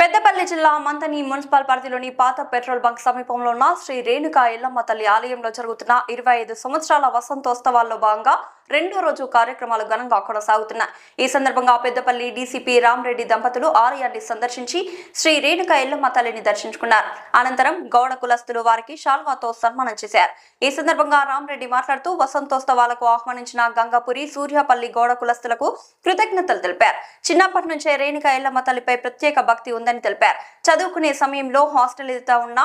పెద్దపల్లి జిల్లా మంతని మున్సిపల్ పరిధిలోని పాత పెట్రోల్ బంక్ సమీపంలో ఉన్న శ్రీ రేణుకా ఎల్లమ్మ తల్లి ఆలయంలో జరుగుతున్న 25 సంవత్సరాల వసంతోత్సవాల్లో భాగంగా రెండో రోజు కార్యక్రమాలు ఘనంగా కొనసాగుతున్నాయి. ఈ సందర్భంగా పెద్దపల్లి డీసీపీ రామరెడ్డి దంపతులు ఆలయాన్ని సందర్శించి శ్రీ రేణుకా ఎల్లమ్మ తల్లిని దర్శించుకున్నారు. అనంతరం గౌడ కులస్తులు వారికి శాల్వాతో సన్మానం చేశారు. ఈ సందర్భంగా రామరెడ్డి మాట్లాడుతూ వసంతోత్సవాలకు ఆహ్వానించిన గంగాపురి, సూర్యాపల్లి గౌడ కులస్తులకు కృతజ్ఞతలు తెలిపారు. చిన్నప్పటి నుంచే రేణుకా ఎల్లమ్మ తల్లిపై ప్రత్యేక భక్తి ఉందని తెలిపారు. చదువుకునే సమయంలో హాస్టల్ ఎదుట ఉన్న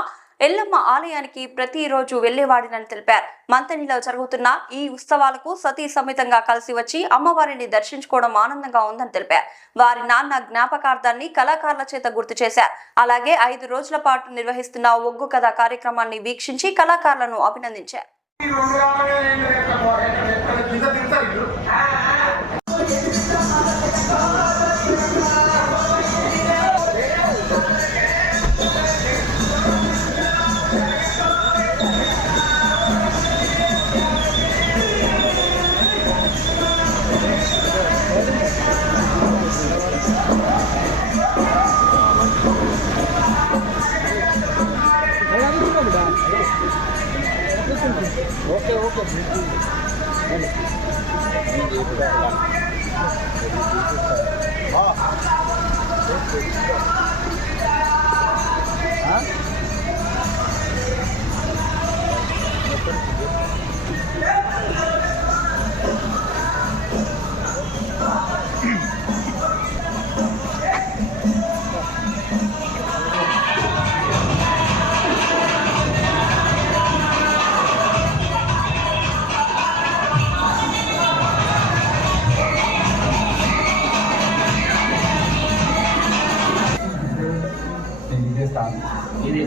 ఎల్లమ్మ ఆలయానికి ప్రతిరోజు వెళ్లేవాడినని తెలిపారు. మంతనిలో జరుగుతున్న ఈ ఉత్సవాలకు సతీ సమేతంగా కలిసి వచ్చి అమ్మవారిని దర్శించుకోవడం ఆనందంగా ఉందని తెలిపారు. వారి నాన్న జ్ఞాపకార్థాన్ని కళాకారుల చేత గుర్తు చేశారు. అలాగే 5 రోజుల పాటు నిర్వహిస్తున్న ఒగ్గు కథ కార్యక్రమాన్ని వీక్షించి కళాకారులను అభినందించారు. ఓకే ఇది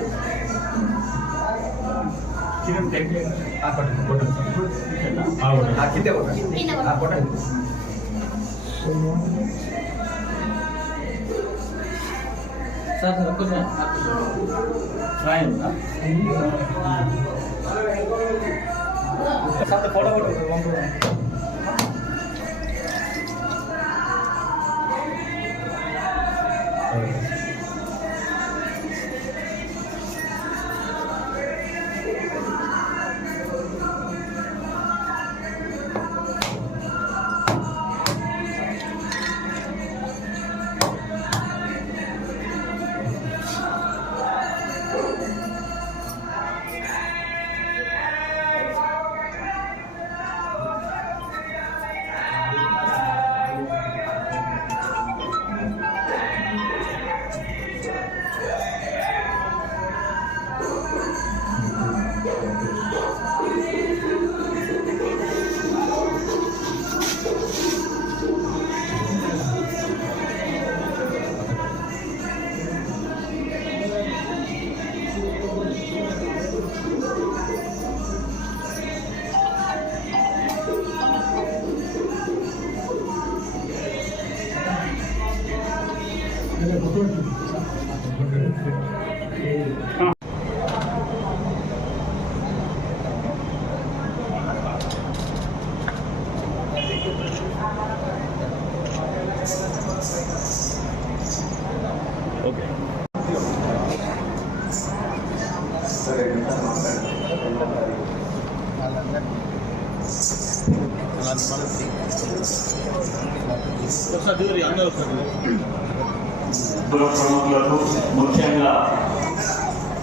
ఫోటో ప్రముఖులకు, ముఖ్యంగా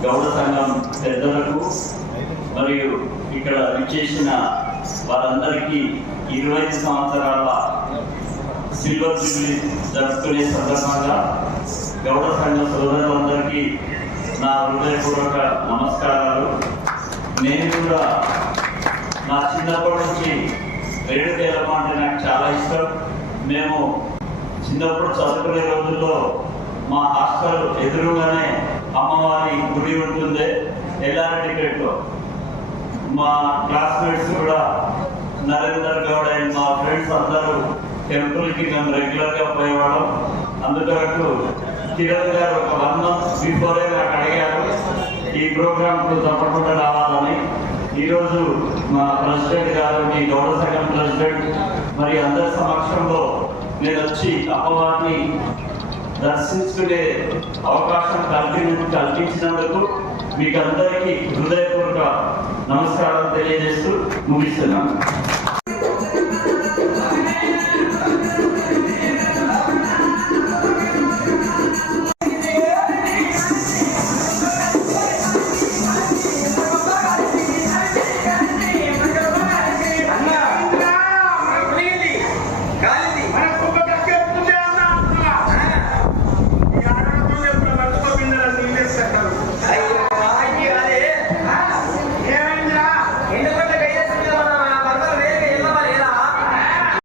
గౌడ సంఘం పెద్దలకు మరియు ఇక్కడ విచ్చేసిన వారందరికీ 25 సంవత్సరాల సిల్వర్ జూబ్లీ జరుపుకునే సందర్భంగా గౌడ సంఘ సోదరులందరికీ నా హృదయపూర్వక నమస్కారాలు. నేను కూడా నా చిన్నప్పటి నుంచి రేణుకా ఎల్లమ్మ అంటే నాకు చాలా ఇష్టం. మేము చిన్నప్పుడు చదువుకునే రోజుల్లో మా హాస్టల్ ఎదురుగానే అమ్మవారి గుడి ఉంటుంది ఎల్లారెడ్డిపేటలో. మా క్లాస్మేట్స్ కూడా నరేందర్ గౌడ్ అండ్ మా ఫ్రెండ్స్ అందరూ టెంపుల్కి మేము రెగ్యులర్గా పోయేవాళ్ళం. అందుకొరకు కిరణ్ గారు ఒక 1 month బిఫోరే నాకు అడిగారు ఈ ప్రోగ్రాంకు తప్పకుండా రావాలని. ఈరోజు మా ప్రెసిడెంట్ గారు, మీ గౌడ సంఘం ప్రెసిడెంట్ మరి అందరి సమక్షంలో నేను వచ్చి అమ్మవారిని దర్శించుకునే అవకాశం కల్పించినందుకు మీకు అందరికీ హృదయపూర్వక నమస్కారాలు తెలియజేస్తూ ముగిస్తున్నాను.